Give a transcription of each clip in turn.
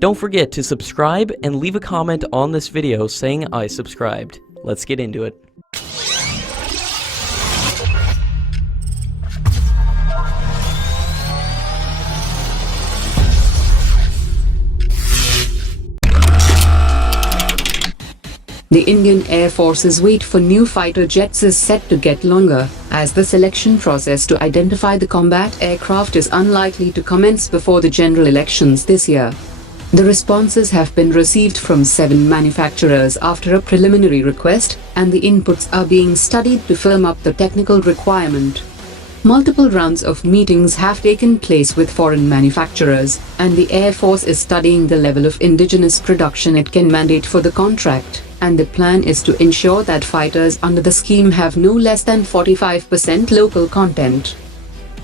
Don't forget to subscribe and leave a comment on this video saying I subscribed. Let's get into it. The Indian Air Force's wait for new fighter jets is set to get longer, as the selection process to identify the combat aircraft is unlikely to commence before the general elections this year. The responses have been received from 7 manufacturers after a preliminary request, and the inputs are being studied to firm up the technical requirement. Multiple rounds of meetings have taken place with foreign manufacturers, and the Air Force is studying the level of indigenous production it can mandate for the contract, and the plan is to ensure that fighters under the scheme have no less than 45% local content.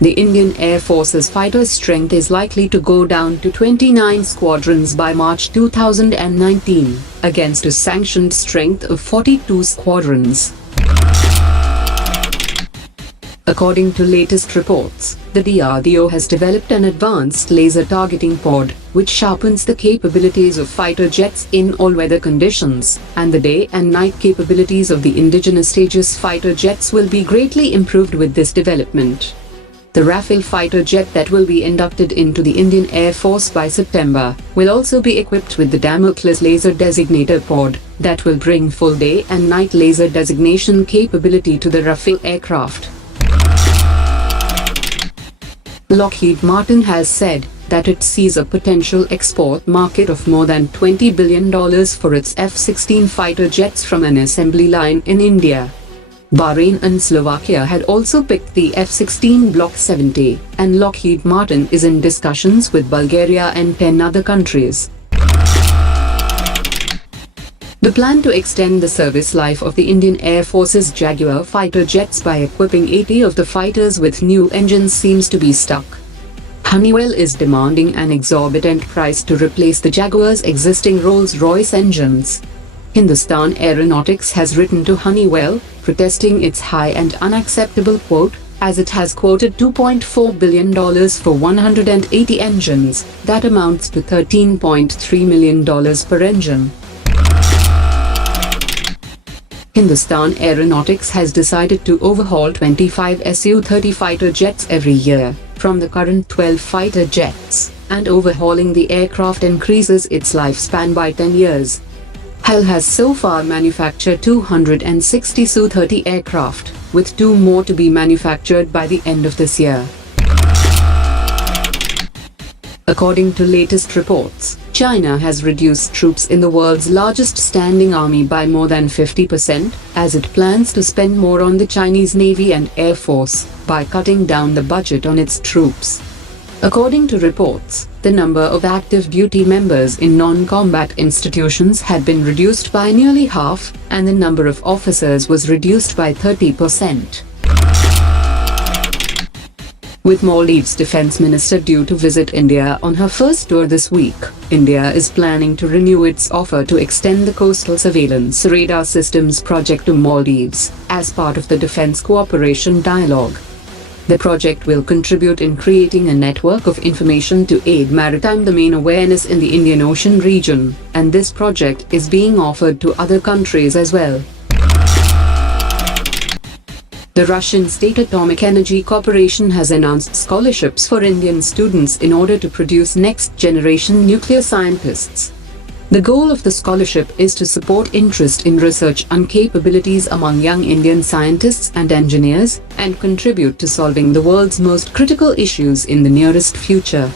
The Indian Air Force's fighter strength is likely to go down to 29 squadrons by March 2019, against a sanctioned strength of 42 squadrons. According to latest reports, the DRDO has developed an advanced laser targeting pod, which sharpens the capabilities of fighter jets in all weather conditions, and the day and night capabilities of the indigenous Tejas fighter jets will be greatly improved with this development. The Rafale fighter jet that will be inducted into the Indian Air Force by September will also be equipped with the Damocles laser designator pod that will bring full day and night laser designation capability to the Rafale aircraft. Lockheed Martin has said that it sees a potential export market of more than $20 billion for its F-16 fighter jets from an assembly line in India. Bahrain and Slovakia had also picked the F-16 Block 70, and Lockheed Martin is in discussions with Bulgaria and 10 other countries. The plan to extend the service life of the Indian Air Force's Jaguar fighter jets by equipping 80 of the fighters with new engines seems to be stuck. Honeywell is demanding an exorbitant price to replace the Jaguar's existing Rolls-Royce engines. Hindustan Aeronautics has written to Honeywell, protesting its high and unacceptable quote, as it has quoted $2.4 billion for 180 engines, that amounts to $13.3 million per engine. Hindustan Aeronautics has decided to overhaul 25 Su-30 fighter jets every year, from the current 12 fighter jets, and overhauling the aircraft increases its lifespan by 10 years. HAL has so far manufactured 260 Su-30 aircraft, with 2 more to be manufactured by the end of this year. According to latest reports, China has reduced troops in the world's largest standing army by more than 50%, as it plans to spend more on the Chinese Navy and Air Force, by cutting down the budget on its troops. According to reports, the number of active duty members in non-combat institutions had been reduced by nearly half, and the number of officers was reduced by 30%. With Maldives Defense Minister due to visit India on her first tour this week, India is planning to renew its offer to extend the coastal surveillance radar systems project to Maldives, as part of the Defense Cooperation Dialogue. The project will contribute in creating a network of information to aid maritime domain awareness in the Indian Ocean region, and this project is being offered to other countries as well. The Russian State Atomic Energy Corporation has announced scholarships for Indian students in order to produce next-generation nuclear scientists. The goal of the scholarship is to support interest in research and capabilities among young Indian scientists and engineers, and contribute to solving the world's most critical issues in the nearest future.